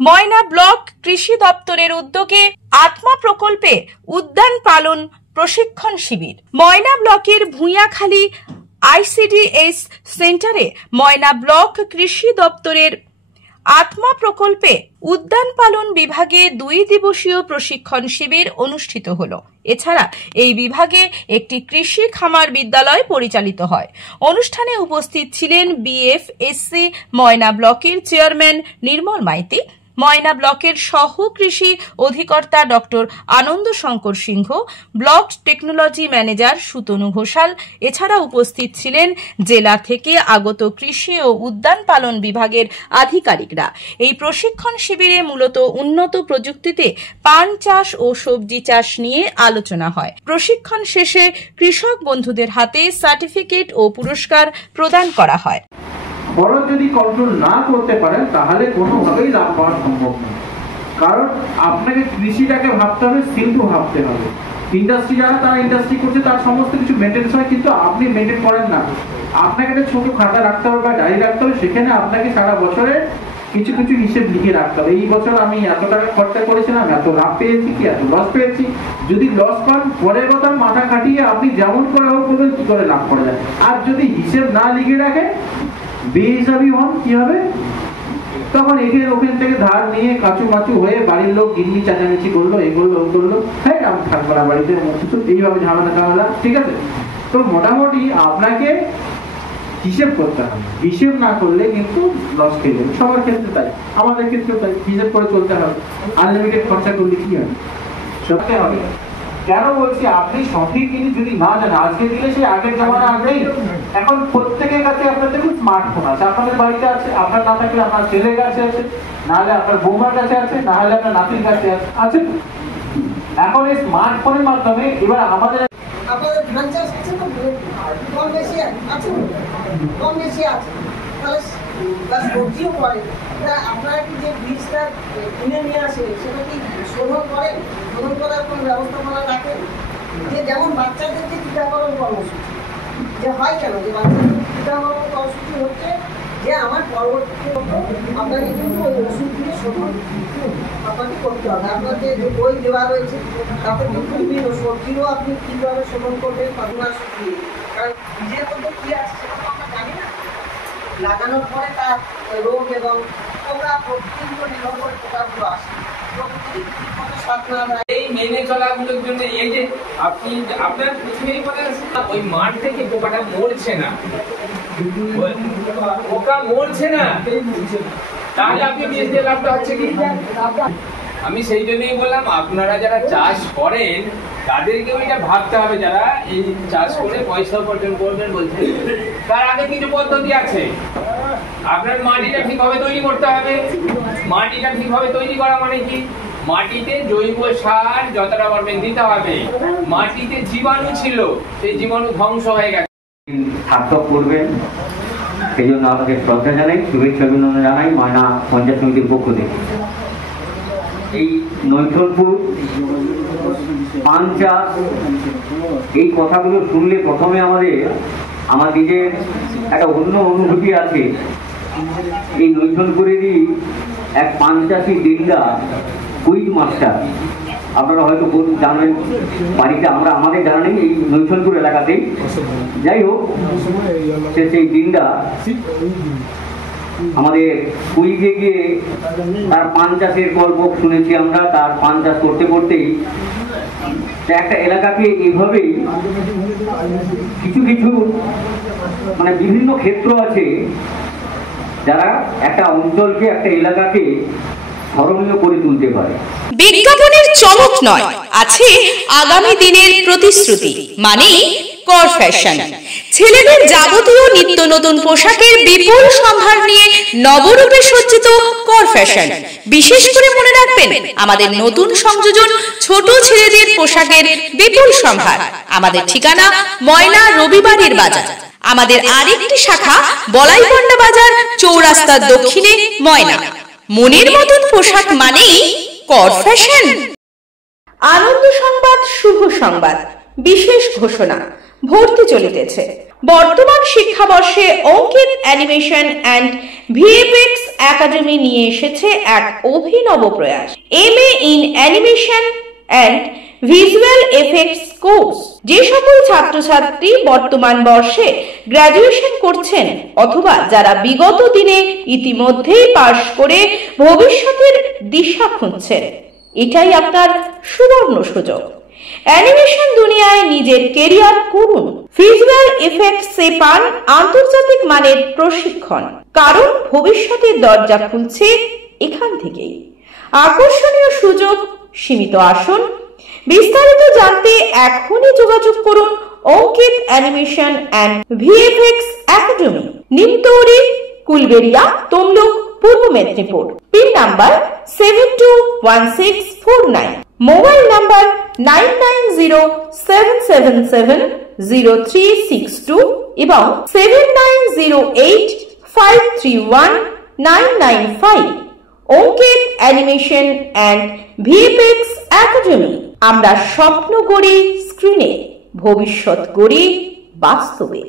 ময়না block কৃষি দপ্তরের উদ্যোগে আত্মা প্রকল্পে উদ্যান পালন প্রশিক্ষণ শিবির। ময়না ব্লকের ভূঁইয়াখালী আইসিডিএস সেন্টারে ময়না ব্লক কৃষি দপ্তরের আত্মা প্রকল্পে উদ্যান পালন বিভাগে 2 দিবসীয় প্রশিক্ষণ শিবির অনুষ্ঠিত হলো। এছাড়া এই বিভাগে একটি কৃষি খামার বিদ্যালয় পরিচালিত হয়। অনুষ্ঠানে উপস্থিত ছিলেন বিএফএসসি ময়না ব্লকের চেয়ারম্যান নির্মল মাইতি, ময়না ব্লকের সহ কৃষি অধিকর্তা doctor Anand Shankar Singh, block technology manager Sutanu Ghosal. এছাড়া উপস্থিত ছিলেন জেলা থেকে আগত কৃষি ও উদ্যান পালন বিভাগের আধিকারিকরা। এই প্রশিক্ষণ শিবিরে মূলত উন্নত প্রযুক্তিতে পান চাষ ও সবজি চাষ নিয়ে আলোচনা হয়। প্রশিক্ষণ শেষে কৃষক বন্ধুদের হাতে সার্টিফিকেট ও পুরস্কার প্রদান করা হয়। বরং যদি কন্ট্রোল না করতে পারেন তাহলে কোনোভাবেই লাভ পাওয়া সম্ভব নয়। কারণ আপনাকে কৃষিটাকে ভাবতে হবে, শিল্প ভাবতে হবে। ইন্ডাস্ট্রি যারা তারা ইন্ডাস্ট্রি করছে, তার সমস্ত কিছু মেনটেন্স হয়, কিন্তু আপনি মেনটেন করেন না। আপনাকে একটা ছোট খাতা রাখতে হবে বা ডায়েরি রাখতে হবে, সেখানে আপনাকে সারা বছরে কিছু কিছু হিসেব লিখে রাখতে হবে। এই বছর আমি এত টাকা খরচা করেছিলাম, এত লাভ পেয়েছি কি এত লস পেয়েছি। যদি লস পান, পরের কথা মাথা খাটিয়ে আপনি যেমন করে হোক বলবেন কি করে লাভ করা যায়। আর যদি হিসেব না লিখে রাখেন, বেহিসাবি হন, কি হবে? তখন এখানে ওখান থেকে ধার নিয়ে কাচু মাচু হয়ে বাড়ির লোক গিন্নি চাচামেচি করলো, এ করলো ও করলো, হ্যাঁ আমি থাকবো না বাড়িতে, এইভাবে ঝামেলা। ঠিক আছে, তো মোটামুটি আপনাকে হিসেব করতে হবে। হিসেব না করলে কিন্তু লস খেয়ে যাবে। সবার ক্ষেত্রে তাই, আমাদের ক্ষেত্রে তাই, হিসেব করে চলতে হবে। আনলিমিটেড খরচা করলে কি হবে? সত্যি হবে। কেন বলছি, আপনি সঠিক জিনিস যদি না জানেন, আজকে দিলে সেই আগের জামানা আগেই। এখন প্রত্যেকের কাছে আপনার দেখুন স্মার্টফোন আছে, আপনাদের বাড়িতে আছে, আপনার না থাকলে আপনার ছেলের কাছে আছে, নাহলে আপনার বৌমার কাছে আছে, না হলে আপনার নাতির কাছে আছে। এখন এই স্মার্টফোনের মাধ্যমে এবার আমাদের ধান চাষ আছে তো কম বেশি আছে, তাহলে সবজিও করে। আপনারা কি যে বীজটা কিনে নিয়ে আসে সেটা কি শোধন করেন? শোধন করার কোনো ব্যবস্থাপনা রাখেন? যে যেমন বাচ্চাদেরকে টিকাকরণ কর্মসূচি যে হয়, কেন যে বাচ্চাদের টিকাকরণ কর্মসূচি হচ্ছে যে আমার পরবর্তী আপনাকে কিন্তু ওই ওষুধ দিয়ে শোধন আপনাকে করতে হবে। আপনার যে বই দেওয়া রয়েছে তাতে কিন্তু বিভিন্ন সবজিরও আপনি কীভাবে শোধন করবেন, কীটনাশক দিয়ে। কারণ বীজের মধ্যে কী আছে সেটা তো আমরা জানি না। লাগানোর পরে তার রোগ এবং পোকা প্রকৃতির নির্ভর করে পোকাগুলো আসে। এই মেনে চলাগুলোর জন্য এই যে আপনি আপনার প্রথমেই বলে ওই মাঠ থেকে পোকাটা মরছে না, পোকা মরছে না, তাহলে আপনি বীজ দিয়ে লাভটা হচ্ছে কি? আমি সেই জন্যই বললাম আপনারা যারা চাষ করেন তাদেরকে ওইটা ভাবতে হবে। যারা এই চাষ করে পয়সা উপার্জন করবেন বলছেন, তার আগে কিছু পদ্ধতি আছে। আপনার মাটিটা ঠিকভাবে তৈরি করতে হবে। মাটিটা ঠিকভাবে তৈরি করা মানে কি? মাটিতে জৈব সার যতটা পারবেন দিতে হবে। মাটিতে জীবাণু ছিল, সেই জীবাণু ধ্বংস হয়ে গেছে। সার্থক করবেন, সেই জন্য আমাদের শ্রদ্ধা জানাই, শুভেচ্ছা অভিনন্দন জানাই ময়না পঞ্চায়েত সমিতির পক্ষ থেকে। এই নৈথনপুর পান চাষ, এই কথাগুলো শুনলে প্রথমে আমার নিজের একটা অন্য অনুভূতি আছে। এই নৈথনপুরেরই এক পান চাষি দিনদা কুইজ মাস্টার, আপনারা হয়তো জানেন, বাড়িতে আমাদের জানা নেই, এই নৈথনপুর এলাকাতেই। যাই হোক, সেই দিনদা আমাদের কুইজে গিয়ে তার পান চাষের গল্প শুনেছি আমরা। তার পান চাষ করতে করতেই একটা এলাকাকে এইভাবেই কিছু কিছু মানে বিভিন্ন ক্ষেত্র আছে যারা একটা অঞ্চলকে, একটা এলাকাকে স্মরণীয় করে তুলতে পারে। বিজ্ঞাপনের চমক নয়, আছে আগামী দিনের প্রতিশ্রুতি, মানে কর ফ্যাশন। ছেলেদের যাবতীয় নিত্য নতুন পোশাকের বিপুল সম্ভার নিয়ে নবরূপে সজ্জিত কর ফ্যাশন। বিশেষ করে মনে রাখবেন, আমাদের নতুন সংযোজন ছোট ছেলেদের পোশাকের বিপুল সম্ভার। আমাদের ঠিকানা ময়না রবিবারের বাজার। আমাদের আরেকটি শাখা বলাইপন্ডা বাজার, চৌরাস্তার দক্ষিণে ময়না। মনের মতন পোশাক মানেই কর ফ্যাশন। আনন্দ সংবাদ, শুভ সংবাদ, বিশেষ ঘোষণা। ভর্তি চলিতেছে। বর্তমান শিক্ষাবর্ষে অঙ্কিত অ্যানিমেশন অ্যান্ড ভিএফএক্স একাডেমি নিয়ে এসেছে এক অভিনব প্রয়াস, MA in animation and visual effects course. যে সকল ছাত্রছাত্রী বর্তমান বর্ষে গ্র্যাজুয়েশন করছেন অথবা যারা বিগত দিনে ইতিমধ্যেই পাশ করে ভবিষ্যতের দিশা খুঁজছেন, এটাই আপনার সুবর্ণ সুযোগ। অ্যানিমেশন দুনিয়ায় নিজের কেরিয়ার করুন, ভিজুয়াল এফেক্টসে পান আন্তর্জাতিক মানের প্রশিক্ষণ, কারণ ভবিষ্যতের দরজা খুলছে এখান থেকেই। আকর্ষণীয় সুযোগ, সীমিত আসন। বিস্তারিত জানতে এখনই যোগাযোগ করুন Ankit animation and VFX academy, Nimtouri, Kulberia, Tamluk, Purba Medinipur. Pin number 721649, mobile number 9907770362 এবং 7908531995। Ankit animation and VFX academy. আমরা স্বপ্ন গড়ি স্ক্রিনে, ভবিষ্যৎ গড়ি বাস্তবে।